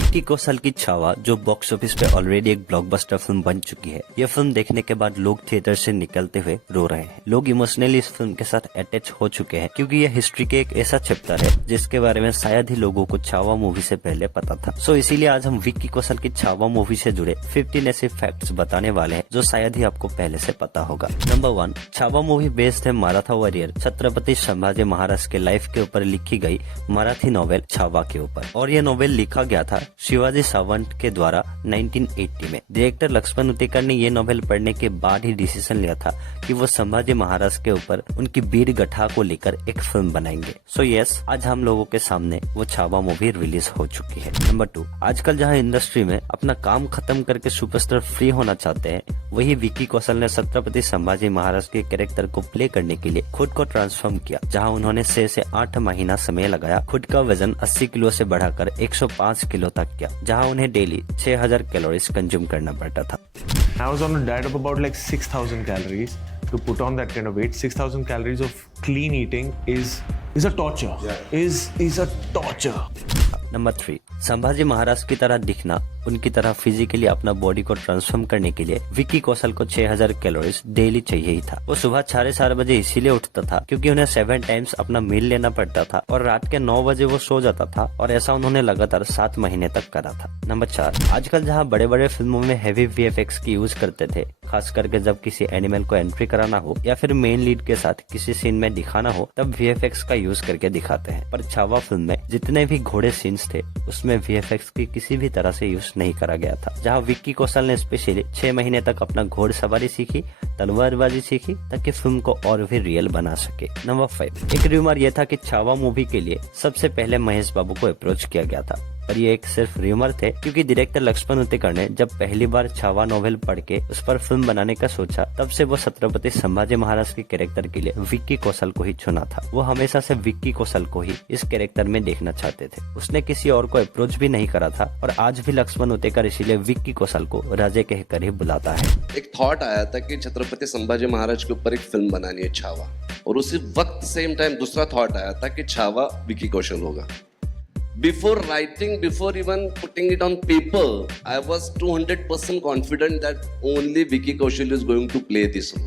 विक्की कौशल की छावा जो box office पे ऑलरेडी एक ब्लॉकबस्टर फिल्म बन चुकी है। यह फिल्म देखने के बाद लोग थिएटर से निकलते हुए रो रहे हैं। लोग इमोशनली इस फिल्म के साथ अटैच हो चुके हैं क्योंकि यह हिस्ट्री के एक ऐसा चैप्टर है जिसके बारे में शायद ही लोगों को छावा मूवी से पहले पता था। सो इसीलिए आज हम विक्की कौशल की छावा मूवी से जुड़े 15 ऐसे फैक्ट्स बताने वाले हैं जो शायद ही आपको पहले से पता होगा। नंबर 1, छावा मूवी बेस्ड है मराठा वॉरियर छत्रपति संभाजी महाराज के लाइफ के ऊपर लिखी गई मराठी नॉवेल छावा के ऊपर, और यह नॉवेल लिखा गया था शिवाजी सावंत के द्वारा 1980 में। डायरेक्टर लक्ष्मण उतेकर ने ये नॉवेल पढ़ने के बाद ही डिसीजन लिया था कि वो संभाजी महाराज के ऊपर उनकी वीर गाथा को लेकर एक फिल्म बनाएंगे। सो यस, आज हम लोगों के सामने वो छावा मूवी रिलीज हो चुकी है। नंबर 2, आजकल जहां इंडस्ट्री में अपना काम खत्म करके सुपरस्टार फ्री होना चाहते हैं, वही विक्की कौशल ने छत्रपति संभाजी महाराज के कैरेक्टर को प्ले करने के लिए खुद को ट्रांसफॉर्म किया, जहां उन्होंने 6 से 8 महीना समय लगाया। खुद का वजन 80 किलो से बढ़ाकर 105 किलो तक किया, जहां उन्हें डेली 6000 कैलोरीज कंज्यूम करना पड़ता था। I was on a diet of about like 6,000 calories. To put on that kind of weight, 6,000 calories of clean eating is a torture. Yeah. Is a torture. Number 3, Sambhaji Maharaj की तरह दिखना, उनकी तरह physically अपना body को ट्रांसफॉर्म करने के लिए विक्की कौशल को 6000 कैलोरीज डेली चाहिए ही था। वो सुबह 4:30 बजे इसीलिए उठता था क्योंकि उन्हें 7 टाइम्स अपना मील लेना पड़ता था और रात के 9 बजे वो सो जाता था, और ऐसा उन्होंने लगातार 7 महीने तक करा था। नंबर 4, आजकल जहाँ बड़े बड़े फिल्मों में हैवी VFX की यूज करते थे, खास करके जब किसी एनिमल को एंट्री कराना हो या फिर मेन लीड के साथ किसी सीन में दिखाना हो, तब VFX का यूज करके दिखाते हैं। पर छावा फिल्म में जितने भी घोड़े सीन्स थे उसमें VFX की किसी भी तरह से यूज नहीं करा गया था, जहां विक्की कौशल ने स्पेशली 6 महीने तक अपना घोड़सवारी सीखी, तलवारबाजी सीखी, ताकि फिल्म को और भी रियल बना सके। नंबर 5, एक रूमर यह था कि छावा मूवी के लिए सबसे पहले महेश बाबू को अप्रोच किया गया था, पर ये एक सिर्फ रूमर थे क्योंकि डायरेक्टर लक्ष्मण उतेकर ने जब पहली बार छावा नॉवेल पढ़ के उस पर फिल्म बनाने का सोचा, तब से वो छत्रपति संभाजी महाराज के कैरेक्टर के लिए विक्की कौशल को ही चुना था। वो हमेशा से विक्की कौशल को ही इस कैरेक्टर में देखना चाहते थे। उसने किसी और को अप्रोच भी नहीं करा था, और आज भी लक्ष्मण उतेकर इसीलिए विक्की कौशल को राजे कहकर ही बुलाता है। एक थॉट आया था कि छत्रपति संभाजी महाराज के ऊपर एक फिल्म बनानी है छावा, और उसी वक्त सेम टाइम दूसरा थॉट आया था कि छावा विक्की कौशल होगा। Before writing, before even putting it on paper, I was 200% confident that only Vicky Kaushal is going to play this role.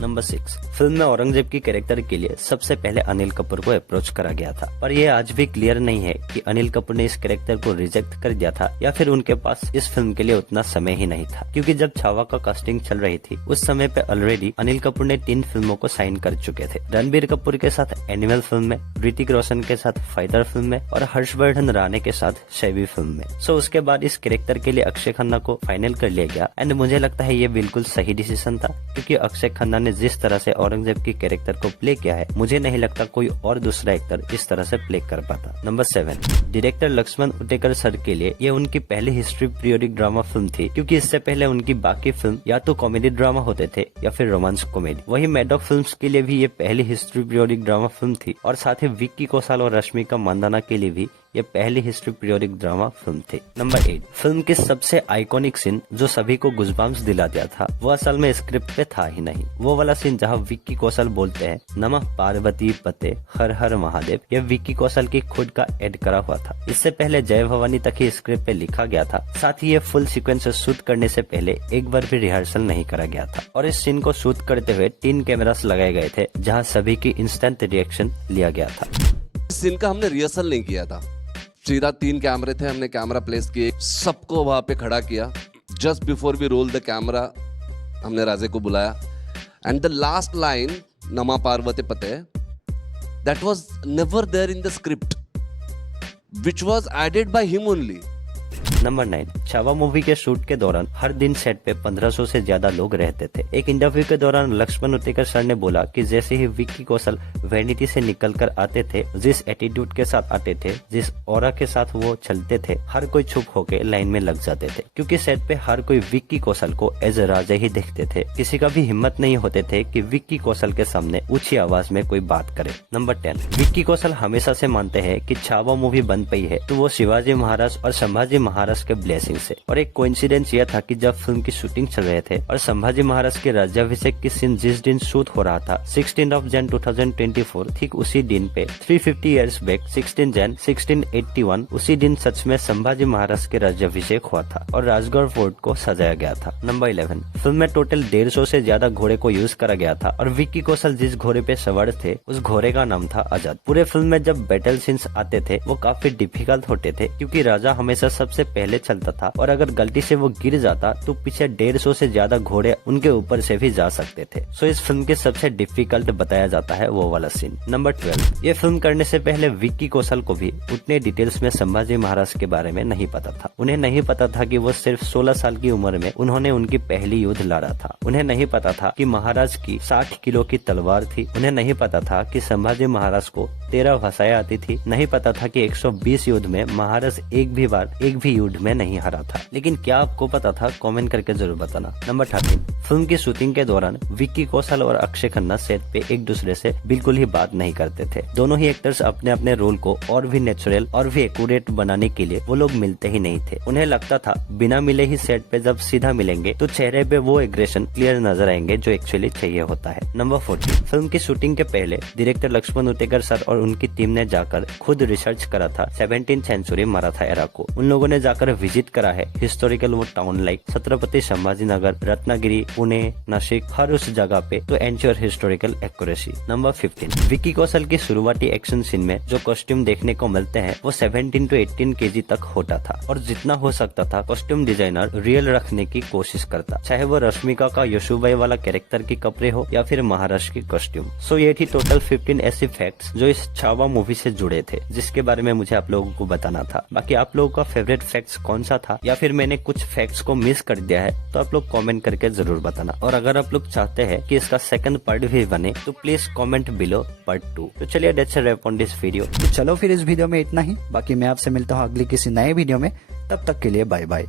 Number 6, film में औरंगजेब की कैरेक्टर के लिए सबसे पहले अनिल कपूर को अप्रोच करा गया था, पर यह आज भी क्लियर नहीं है कि अनिल कपूर ने इस कैरेक्टर को रिजेक्ट कर दिया था या फिर उनके पास इस फिल्म के लिए उतना समय ही नहीं था, क्योंकि जब छावा का कास्टिंग चल रही थी उस समय पे ऑलरेडी अनिल कपूर ने 3 फिल्मों को साइन कर चुके थे। रणबीर कपूर के साथ एनिमल फिल्म में, ऋतिक रोशन के साथ फाइटर फिल्म में, और हर्षवर्धन राणे के साथ शैवी फिल्म में। सो उसके बाद इस कैरेक्टर के लिए अक्षय खन्ना को फाइनल कर लिया गया, एंड मुझे लगता है ये बिल्कुल सही डिसीजन था, क्योंकि अक्षय खन्ना ने जिस तरह से औरंगजेब की कैरेक्टर को प्ले किया है, मुझे नहीं लगता कोई और दूसरा एक्टर इस तरह से प्ले कर पाता। Number 7, director Laxman Utekar sir के लिए ये उनकी पहली हिस्ट्री पीरियोडिक ड्रामा फिल्म थी, क्योंकि इससे पहले उनकी बाकी फिल्म या तो कॉमेडी ड्रामा होते थे या फिर रोमांस कॉमेडी। वही मैडॉक फिल्म्स के लिए भी ये पहली हिस्ट्री पीरियोडिक ड्रामा फिल्म थी, और साथ ही विक्की कौशल और रश्मिका मंदाना के लिए भी ये पहली हिस्ट्री पीरियोडिक ड्रामा फिल्म थी। नंबर 8, फिल्म की सबसे आइकॉनिक सीन जो सभी को गूज़बम्प्स दिला दिया था, वो असल में स्क्रिप्ट पे था ही नहीं। वो वाला सीन जहाँ विक्की कौशल बोलते हैं नमः पार्वती पते हर हर महादेव, यह विक्की कौशल की खुद का एड करा हुआ था। इससे पहले जय भवानी तक ही स्क्रिप्ट पे लिखा गया था। साथ ही ये फुल सीक्वेंस शूट करने से पहले एक बार भी रिहर्सल नहीं करा गया था, और इस सीन को शूट करते हुए 3 कैमरास लगाए गए थे, जहाँ सभी की इंस्टेंट रिएक्शन लिया गया था। इस सीन का हमने रिहर्सल नहीं किया था, सीधा 3 कैमरे थे, हमने कैमरा प्लेस किए, सबको वहां पे खड़ा किया। Just before we roll the camera हमने राजे को बुलाया, एंड द लास्ट लाइन नमा पार्वती पते, that was never there in the script, which was added by him only. Number 9, Chhaava movie के शूट के दौरान हर दिन सेट पे 1500 से ज्यादा लोग रहते थे। एक इंटरव्यू के दौरान लक्ष्मण उतेकर सर ने बोला कि जैसे ही विक्की कौशल वैनिटी से निकलकर आते थे, जिस एटीट्यूड के साथ आते थे, जिस ऑरा के साथ वो चलते थे, हर कोई चुप होके लाइन में लग जाते थे, क्योंकि सेट पे हर कोई विक्की कौशल को एज ए राजा ही देखते थे। किसी का भी हिम्मत नहीं होते थे कि विक्की कौशल के सामने ऊंची आवाज में कोई बात करे। नंबर 10, विक्की कौशल हमेशा से मानते हैं कि छावा मूवी बन पाई है तो वो शिवाजी महाराज और संभाजी महाराज महाराज के ब्लेसिंग से। और एक कोइंसिडेंस यह था कि जब फिल्म की शूटिंग चल रहे थे और संभाजी महाराज के राज्याभिषेक की सीन जिस दिन शूट हो रहा था 16 जन 2024, ठीक उसी दिन पे 350 इयर्स बैक 16 जन 1681 उसी दिन सच में संभाजी महाराज के राज्याभिषेक हुआ था और राजगढ़ फोर्ट को सजाया गया था। नंबर 11, फिल्म में टोटल 150 से ज्यादा घोड़े को यूज करा गया था और विक्की कौशल जिस घोड़े पे सवार थे उस घोड़े का नाम था आजाद। पूरे फिल्म में जब बैटल सीन्स आते थे वो काफी डिफिकल्ट होते थे क्योंकि राजा हमेशा सबसे पहले चलता था और अगर गलती से वो गिर जाता तो पीछे 150 से ज्यादा घोड़े उनके ऊपर से भी जा सकते थे। सो इस फिल्म के सबसे डिफिकल्ट बताया जाता है वो वाला सीन। नंबर 12, ये फिल्म करने से पहले विक्की कौशल को भी उतने डिटेल्स में संभाजी महाराज के बारे में नहीं पता था। उन्हें नहीं पता था कि वो सिर्फ 16 साल की उम्र में उन्होंने उनकी पहली युद्ध लड़ा था। उन्हें नहीं पता था कि महाराज की 60 किलो की तलवार थी। उन्हें नहीं पता था कि संभाजी महाराज को 13 भाषाएं आती थी। नहीं पता था कि 120 युद्ध में महाराज एक भी युद्ध में नहीं हारा था। लेकिन क्या आपको पता था? कमेंट करके जरूर बताना। नंबर 13, फिल्म की शूटिंग के दौरान विक्की कौशल और अक्षय खन्ना सेट पे एक दूसरे से बिल्कुल ही बात नहीं करते थे। दोनों ही एक्टर्स अपने अपने रोल को और भी नेचुरल और भी एक्यूरेट बनाने के लिए वो लोग मिलते ही नहीं थे। उन्हें लगता था बिना मिले ही सेट पे जब सीधा मिलेंगे तो चेहरे पे वो एग्रेशन क्लियर नजर आएंगे जो एक्चुअली चाहिए होता है। नंबर 14, फिल्म की शूटिंग के पहले डायरेक्टर लक्ष्मण उतेकर सर और उनकी टीम ने जाकर खुद रिसर्च करा था 17th सेंचुरी मराठा एरा को। उन लोगों ने जाकर विजिट करा है हिस्टोरिकल वो टाउन लाइक छत्रपति संभाजीनगर, रत्नागिरी, पुणे, नासिक, हर उस जगह पे तो ensure historical accuracy. Number 15, Vicky Kaushal की शुरुआती एक्शन सीन में जो कॉस्ट्यूम देखने को मिलते हैं वो 17 to 18 kg तक होता था और जितना हो सकता था कॉस्ट्यूम डिजाइनर रियल रखने की कोशिश करता, चाहे वो रश्मिका का यशुभाई वाला कैरेक्टर के कपड़े हो या फिर महाराष्ट्र की कॉस्ट्यूम। सो ये थी टोटल 15 ऐसी फैक्ट्स जो इस छावा मूवी से जुड़े थे जिसके बारे में मुझे आप लोगों को बताना था। बाकी आप लोगों का फेवरेट फैक्ट्स कौन सा था या फिर मैंने कुछ फैक्ट्स को मिस कर दिया है तो आप लोग कमेंट करके जरूर बताना। और अगर आप लोग चाहते हैं कि इसका सेकंड पार्ट भी बने तो प्लीज कमेंट बिलो पार्ट 2। तो चलिए that's a wrap on this video. तो चलो फिर इस वीडियो में इतना ही। बाकी मैं आपसे मिलता हूँ अगली किसी नए वीडियो में। तब तक के लिए बाय बाय।